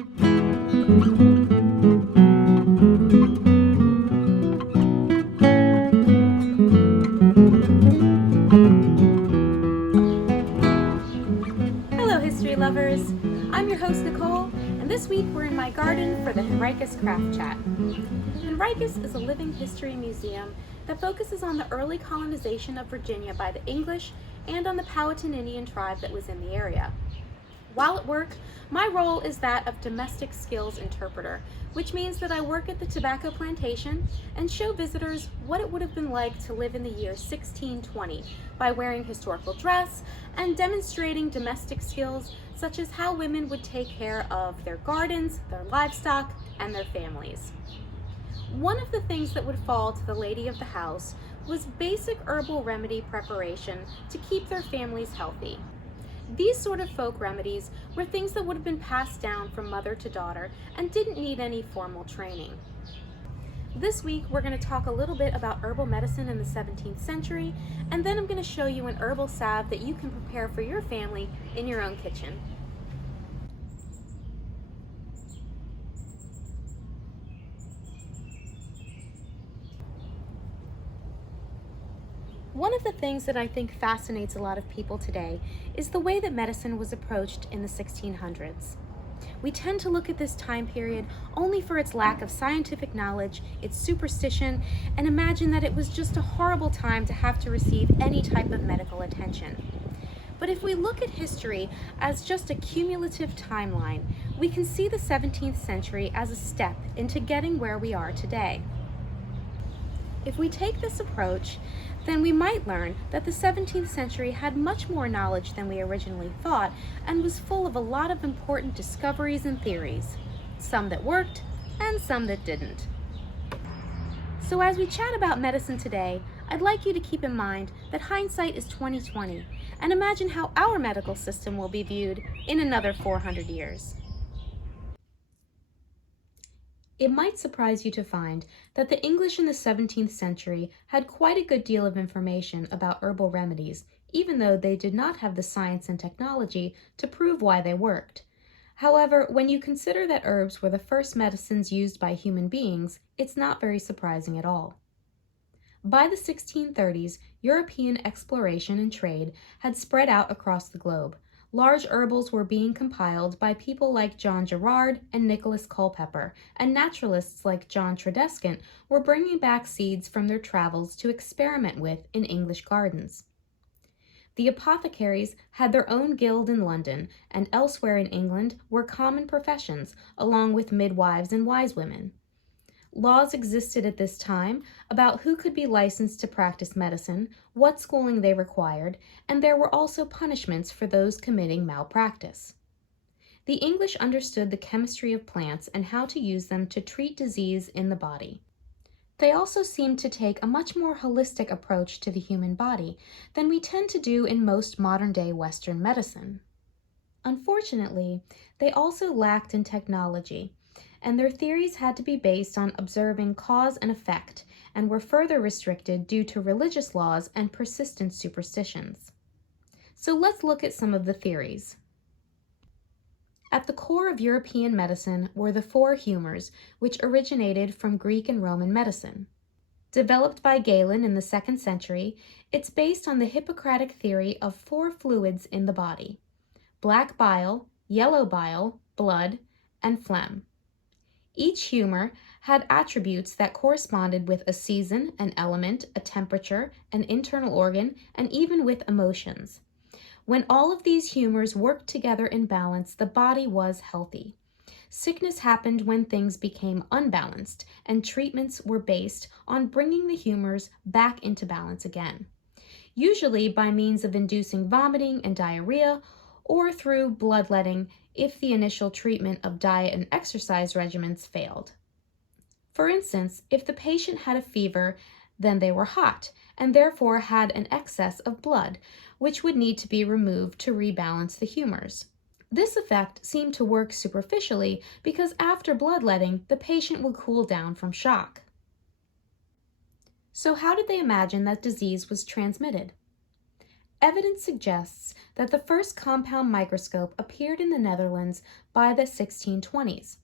Hello, history lovers! I'm your host, Nicole, and this week we're in my garden for the Henricus Craft Chat. Henricus is a living history museum that focuses on the early colonization of Virginia by the English and on the Powhatan Indian tribe that was in the area. While at work, my role is that of domestic skills interpreter, which means that I work at the tobacco plantation and show visitors what it would have been like to live in the year 1620 by wearing historical dress and demonstrating domestic skills such as how women would take care of their gardens, their livestock, and their families. One of the things that would fall to the lady of the house was basic herbal remedy preparation to keep their families healthy. These sort of folk remedies were things that would have been passed down from mother to daughter and didn't need any formal training. This week we're going to talk a little bit about herbal medicine in the 17th century, and then I'm going to show you an herbal salve that you can prepare for your family in your own kitchen. One of the things that I think fascinates a lot of people today is the way that medicine was approached in the 1600s. We tend to look at this time period only for its lack of scientific knowledge, its superstition, and imagine that it was just a horrible time to have to receive any type of medical attention. But if we look at history as just a cumulative timeline, we can see the 17th century as a step into getting where we are today. If we take this approach, then we might learn that the 17th century had much more knowledge than we originally thought and was full of a lot of important discoveries and theories, some that worked and some that didn't. So as we chat about medicine today, I'd like you to keep in mind that hindsight is 20/20 and imagine how our medical system will be viewed in another 400 years. It might surprise you to find that the English in the 17th century had quite a good deal of information about herbal remedies, even though they did not have the science and technology to prove why they worked. However, when you consider that herbs were the first medicines used by human beings, it's not very surprising at all. By the 1630s, European exploration and trade had spread out across the globe. Large herbals were being compiled by people like John Gerard and Nicholas Culpeper, and naturalists like John Tredescant were bringing back seeds from their travels to experiment with in English gardens. The apothecaries had their own guild in London, and elsewhere in England were common professions, along with midwives and wise women. Laws existed at this time about who could be licensed to practice medicine, what schooling they required, and there were also punishments for those committing malpractice. The English understood the chemistry of plants and how to use them to treat disease in the body. They also seemed to take a much more holistic approach to the human body than we tend to do in most modern-day Western medicine. Unfortunately, they also lacked in technology, and their theories had to be based on observing cause and effect, and were further restricted due to religious laws and persistent superstitions. So let's look at some of the theories. At the core of European medicine were the four humors, which originated from Greek and Roman medicine. Developed by Galen in the 2nd century, it's based on the Hippocratic theory of four fluids in the body: black bile, yellow bile, blood, and phlegm. Each humor had attributes that corresponded with a season, an element, a temperature, an internal organ, and even with emotions. When all of these humors worked together in balance, the body was healthy. Sickness happened when things became unbalanced, and treatments were based on bringing the humors back into balance again, usually by means of inducing vomiting and diarrhea, or through bloodletting if the initial treatment of diet and exercise regimens failed. For instance, if the patient had a fever, then they were hot, and therefore had an excess of blood, which would need to be removed to rebalance the humors. This effect seemed to work superficially because after bloodletting, the patient would cool down from shock. So how did they imagine that disease was transmitted? Evidence suggests that the first compound microscope appeared in the Netherlands by the 1620s,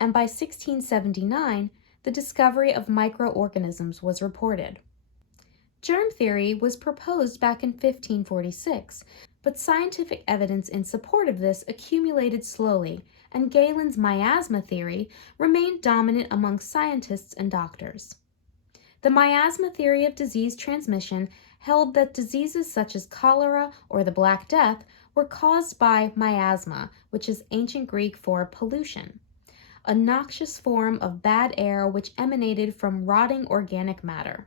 and by 1679, the discovery of microorganisms was reported. Germ theory was proposed back in 1546, but scientific evidence in support of this accumulated slowly, and Galen's miasma theory remained dominant among scientists and doctors. The miasma theory of disease transmission held that diseases such as cholera or the Black Death were caused by miasma, which is ancient Greek for pollution, a noxious form of bad air which emanated from rotting organic matter.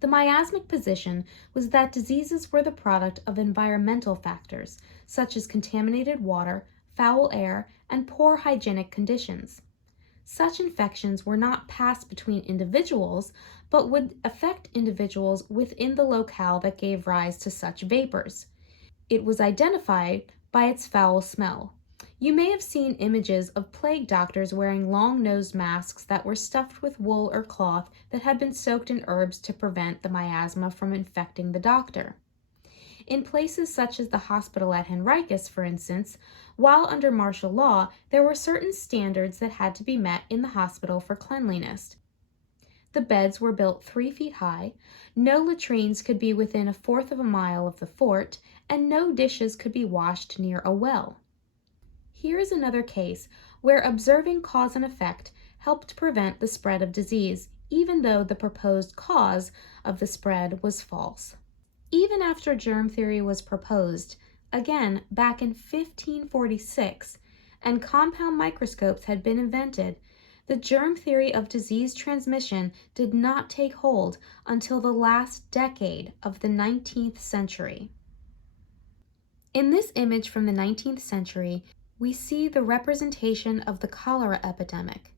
The miasmic position was that diseases were the product of environmental factors, such as contaminated water, foul air, and poor hygienic conditions. Such infections were not passed between individuals, but would affect individuals within the locale that gave rise to such vapors. It was identified by its foul smell. You may have seen images of plague doctors wearing long-nosed masks that were stuffed with wool or cloth that had been soaked in herbs to prevent the miasma from infecting the doctor. In places such as the hospital at Henricus, for instance, while under martial law, there were certain standards that had to be met in the hospital for cleanliness. The beds were built 3 feet high, no latrines could be within 1/4 of a mile of the fort, and no dishes could be washed near a well. Here is another case where observing cause and effect helped prevent the spread of disease, even though the proposed cause of the spread was false. Even after germ theory was proposed, again back in 1546, and compound microscopes had been invented, the germ theory of disease transmission did not take hold until the last decade of the 19th century. In this image from the 19th century, we see the representation of the cholera epidemic.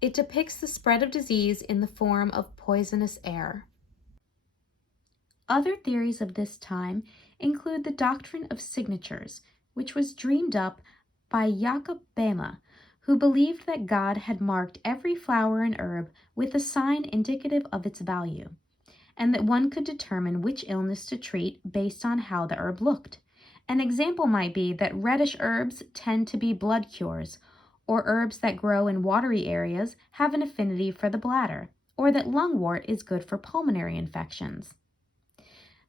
It depicts the spread of disease in the form of poisonous air. Other theories of this time include the Doctrine of Signatures, which was dreamed up by Jacob Boehme, who believed that God had marked every flower and herb with a sign indicative of its value, and that one could determine which illness to treat based on how the herb looked. An example might be that reddish herbs tend to be blood cures, or herbs that grow in watery areas have an affinity for the bladder, or that lungwort is good for pulmonary infections.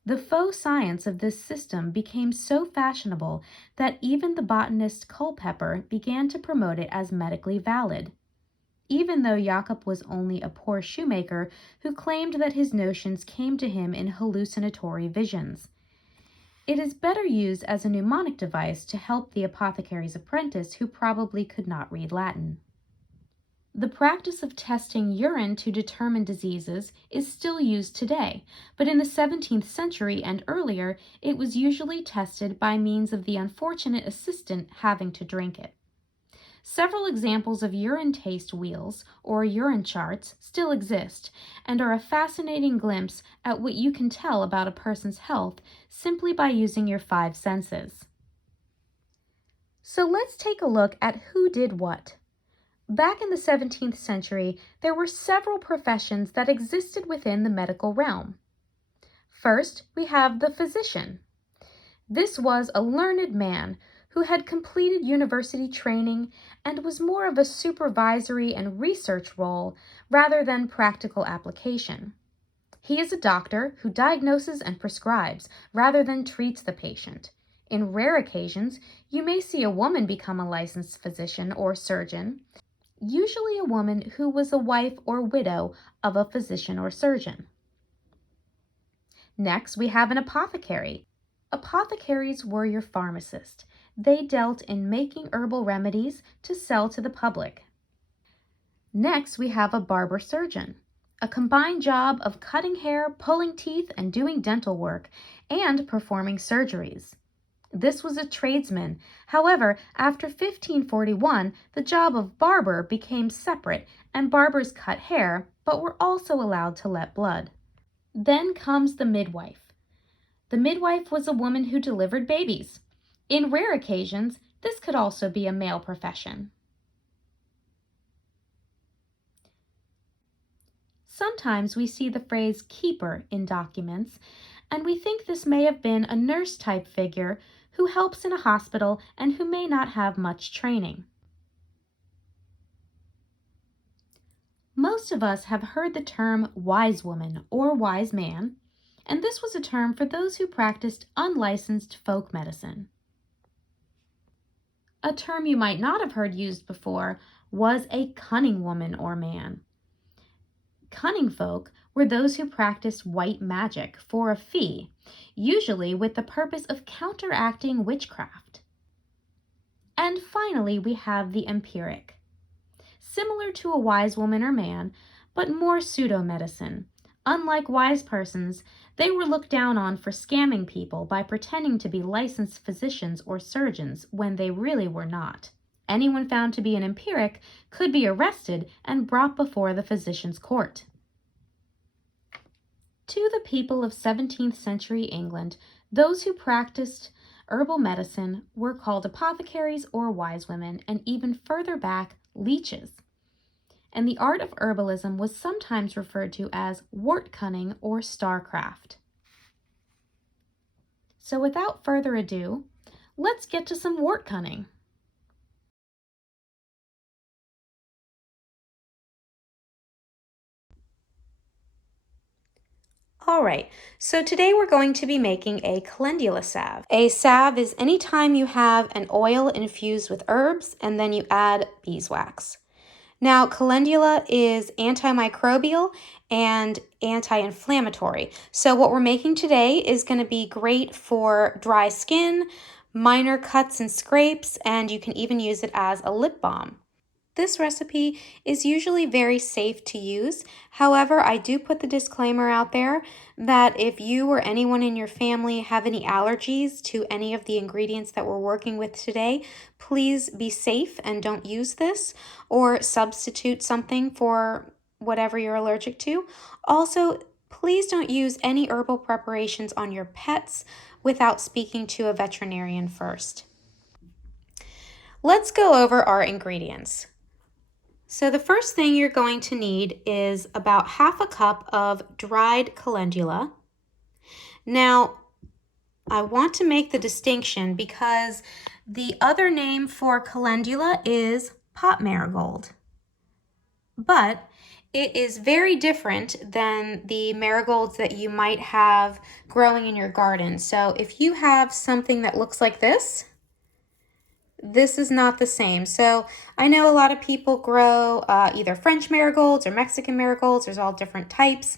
The faux science of this system became so fashionable that even the botanist Culpeper began to promote it as medically valid, even though Jacob was only a poor shoemaker who claimed that his notions came to him in hallucinatory visions. It is better used as a mnemonic device to help the apothecary's apprentice who probably could not read Latin. The practice of testing urine to determine diseases is still used today, but in the 17th century and earlier, it was usually tested by means of the unfortunate assistant having to drink it. Several examples of urine taste wheels, or urine charts, still exist, and are a fascinating glimpse at what you can tell about a person's health simply by using your 5 senses. So let's take a look at who did what. Back in the 17th century, there were several professions that existed within the medical realm. First, we have the physician. This was a learned man who had completed university training and was more of a supervisory and research role rather than practical application. He is a doctor who diagnoses and prescribes rather than treats the patient. In rare occasions, you may see a woman become a licensed physician or surgeon, usually a woman who was a wife or widow of a physician or surgeon. Next, we have an apothecary. Apothecaries were your pharmacist. They dealt in making herbal remedies to sell to the public. Next, we have a barber surgeon, a combined job of cutting hair, pulling teeth, and doing dental work, and performing surgeries. This was a tradesman. However, after 1541, the job of barber became separate, and barbers cut hair, but were also allowed to let blood. Then comes the midwife. The midwife was a woman who delivered babies. In rare occasions, this could also be a male profession. Sometimes we see the phrase keeper in documents, and we think this may have been a nurse-type figure who helps in a hospital and who may not have much training. Most of us have heard the term wise woman or wise man, and this was a term for those who practiced unlicensed folk medicine. A term you might not have heard used before was a cunning woman or man. Cunning folk were those who practiced white magic for a fee, usually with the purpose of counteracting witchcraft. And finally, we have the empiric. Similar to a wise woman or man, but more pseudo-medicine. Unlike wise persons, they were looked down on for scamming people by pretending to be licensed physicians or surgeons when they really were not. Anyone found to be an empiric could be arrested and brought before the physician's court. To the people of 17th century England, those who practiced herbal medicine were called apothecaries or wise women, and even further back, leeches. And the art of herbalism was sometimes referred to as wort cunning or starcraft. So without further ado, let's get to some wort cunning. All right, so today we're going to be making a calendula salve. A salve is any time you have an oil infused with herbs and then you add beeswax. Now, calendula is antimicrobial and anti-inflammatory. So what we're making today is going to be great for dry skin, minor cuts and scrapes, and you can even use it as a lip balm. This recipe is usually very safe to use. However, I do put the disclaimer out there that if you or anyone in your family have any allergies to any of the ingredients that we're working with today, please be safe and don't use this or substitute something for whatever you're allergic to. Also, please don't use any herbal preparations on your pets without speaking to a veterinarian first. Let's go over our ingredients. So the first thing you're going to need is about half a cup of dried calendula. Now, I want to make the distinction because the other name for calendula is pot marigold. But it is very different than the marigolds that you might have growing in your garden. So if you have something that looks like this is not the same. So I know a lot of people grow either French marigolds or Mexican marigolds. There's all different types.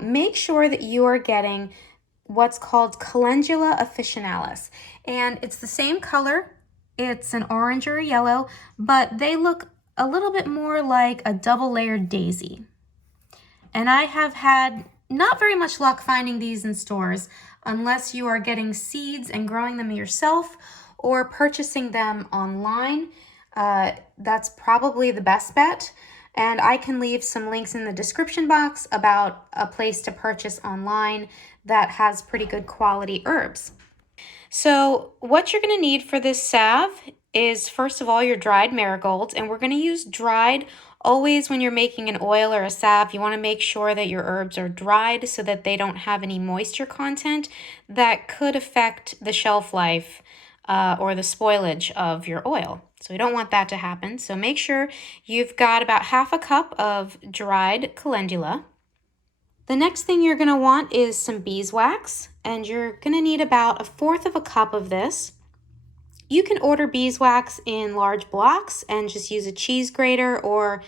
Make sure that you are getting what's called Calendula officinalis. And it's the same color. It's an orange or a yellow, but they look a little bit more like a double-layered daisy. And I have had not very much luck finding these in stores unless you are getting seeds and growing them yourself or purchasing them online. That's probably the best bet. And I can leave some links in the description box about a place to purchase online that has pretty good quality herbs. So what you're going to need for this salve is, first of all, your dried marigolds. And we're going to use dried. Always when you're making an oil or a salve, you want to make sure that your herbs are dried so that they don't have any moisture content that could affect the shelf life or the spoilage of your oil. So we don't want that to happen. So make sure you've got about half a cup of dried calendula. The next thing you're going to want is some beeswax, and you're going to need about 1/4 of a cup of this. You can order beeswax in large blocks and just use a cheese grater or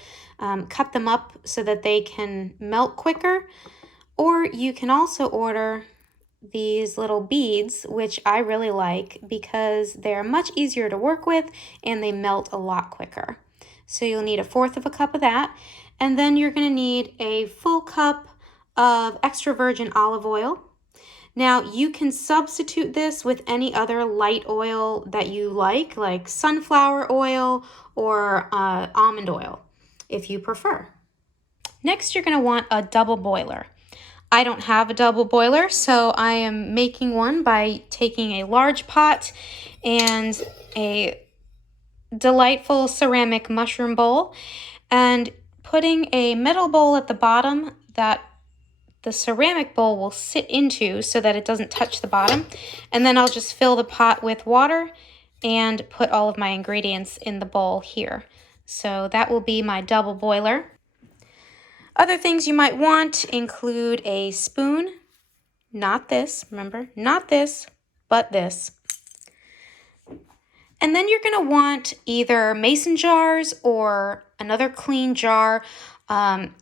cut them up so that they can melt quicker. Or you can also order these little beads, which I really like because they're much easier to work with and they melt a lot quicker. So you'll need 1/4 of a cup of that. And then you're going to need a full cup of extra virgin olive oil. Now you can substitute this with any other light oil that you like sunflower oil or almond oil if you prefer. Next, you're going to want a double boiler. I don't have a double boiler, so I am making one by taking a large pot and a delightful ceramic mushroom bowl and putting a metal bowl at the bottom that the ceramic bowl will sit into so that it doesn't touch the bottom. And then I'll just fill the pot with water and put all of my ingredients in the bowl here. So that will be my double boiler. Other things you might want include a spoon, not this, remember, not this, but this. And then you're going to want either mason jars or another clean jar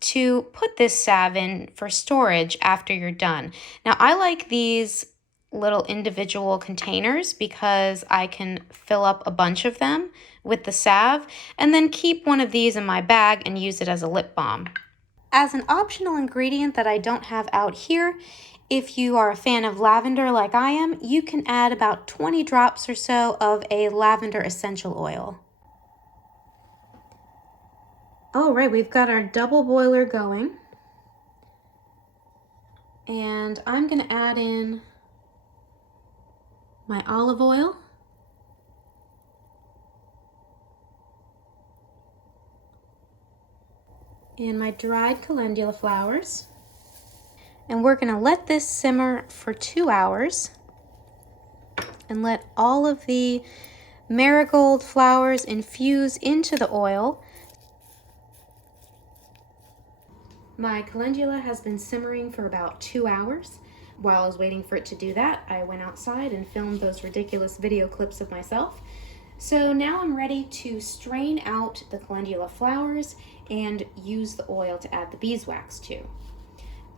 to put this salve in for storage after you're done. Now, I like these little individual containers because I can fill up a bunch of them with the salve and then keep one of these in my bag and use it as a lip balm. As an optional ingredient that I don't have out here, if you are a fan of lavender like I am, you can add about 20 drops or so of a lavender essential oil. All right, we've got our double boiler going. And I'm going to add in my olive oil. And my dried calendula flowers. And we're going to let this simmer for 2 hours and let all of the marigold flowers infuse into the oil. My calendula has been simmering for about 2 hours. While I was waiting for it to do that, I went outside and filmed those ridiculous video clips of myself. So now I'm ready to strain out the calendula flowers and use the oil to add the beeswax to.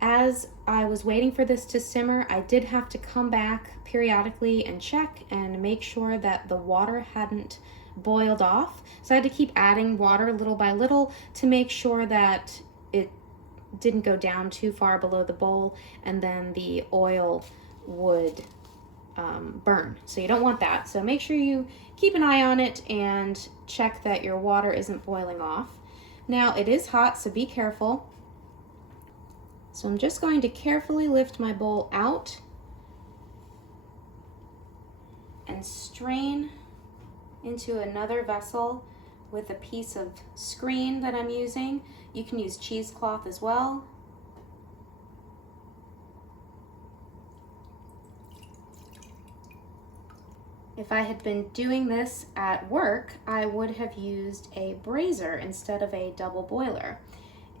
As I was waiting for this to simmer, I did have to come back periodically and check and make sure that the water hadn't boiled off. So I had to keep adding water little by little to make sure that it didn't go down too far below the bowl and then the oil would burn. So you don't want that. So make sure you keep an eye on it and check that your water isn't boiling off. Now it is hot, so be careful. So I'm just going to carefully lift my bowl out and strain into another vessel with a piece of screen that I'm using. You can use cheesecloth as well. If I had been doing this at work, I would have used a brazier instead of a double boiler.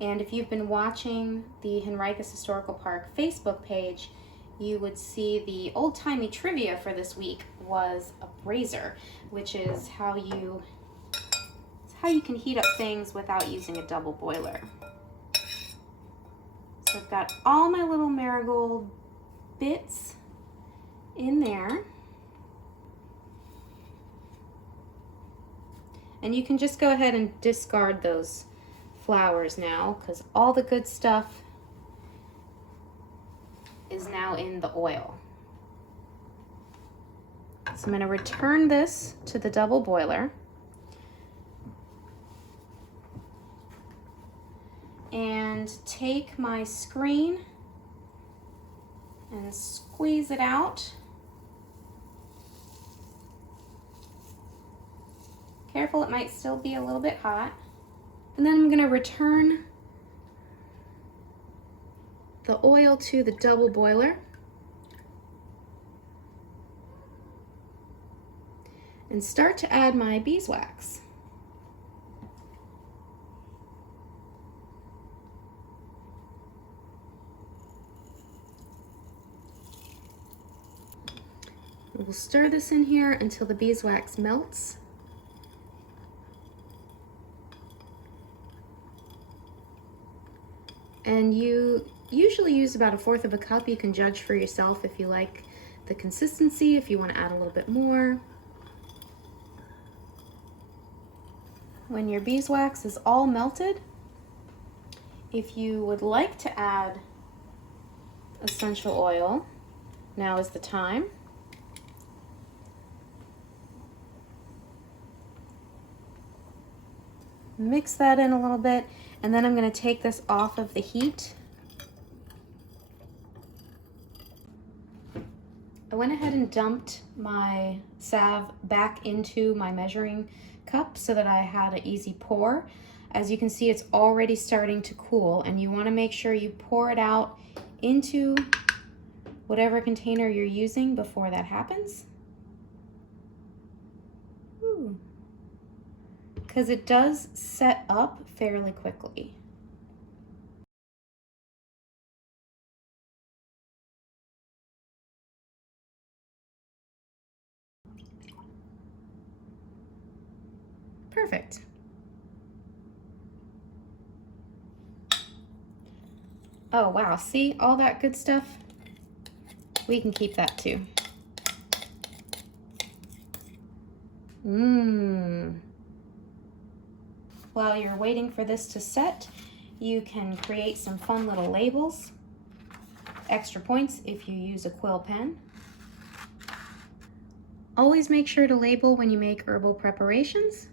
And if you've been watching the Henricus Historical Park Facebook page, you would see the old-timey trivia for this week was a brazier, which is how you can heat up things without using a double boiler. So I've got all my little marigold bits in there. And you can just go ahead and discard those flowers now because all the good stuff is now in the oil. So I'm going to return this to the double boiler. And take my screen and squeeze it out. Careful, it might still be a little bit hot. And then I'm going to return the oil to the double boiler. And start to add my beeswax. We'll stir this in here until the beeswax melts. And you usually use about 1/4 of a cup. You can judge for yourself if you like the consistency, if you want to add a little bit more. When your beeswax is all melted, if you would like to add essential oil, now is the time. Mix that in a little bit, and then I'm going to take this off of the heat. I went ahead and dumped my salve back into my measuring cup cup so that I had an easy pour. As you can see, it's already starting to cool, and you want to make sure you pour it out into whatever container you're using before that happens. Because it does set up fairly quickly. Perfect. Oh wow, see all that good stuff? We can keep that too. While you're waiting for this to set, you can create some fun little labels. Extra points if you use a quill pen. Always make sure to label when you make herbal preparations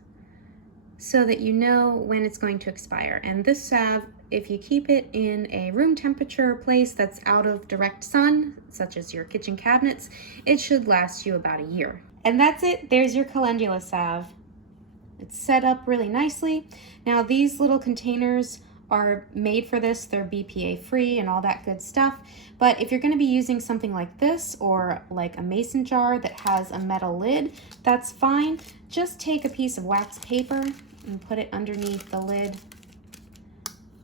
so that you know when it's going to expire. And this salve, if you keep it in a room temperature place that's out of direct sun, such as your kitchen cabinets, it should last you about a year. And that's it. There's your calendula salve. It's set up really nicely. Now these little containers are made for this. They're BPA free and all that good stuff. But if you're going to be using something like this or like a mason jar that has a metal lid, that's fine. Just take a piece of wax paper and put it underneath the lid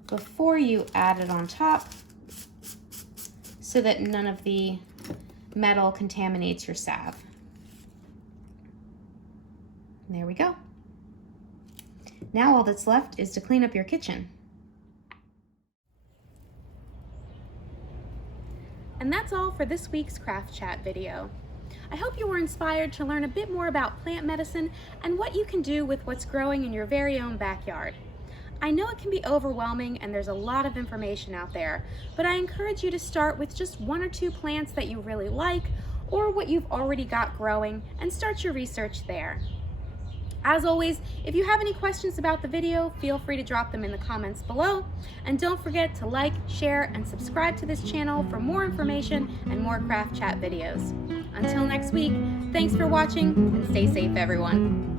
before you add it on top so that none of the metal contaminates your salve. And there we go. Now all that's left is to clean up your kitchen. And that's all for this week's Craft Chat video. I hope you were inspired to learn a bit more about plant medicine and what you can do with what's growing in your very own backyard. I know it can be overwhelming and there's a lot of information out there, but I encourage you to start with just 1 or 2 plants that you really like or what you've already got growing and start your research there. As always, if you have any questions about the video, feel free to drop them in the comments below. And don't forget to like, share, and subscribe to this channel for more information and more Craft Chat videos. Until next week, thanks for watching and stay safe, everyone.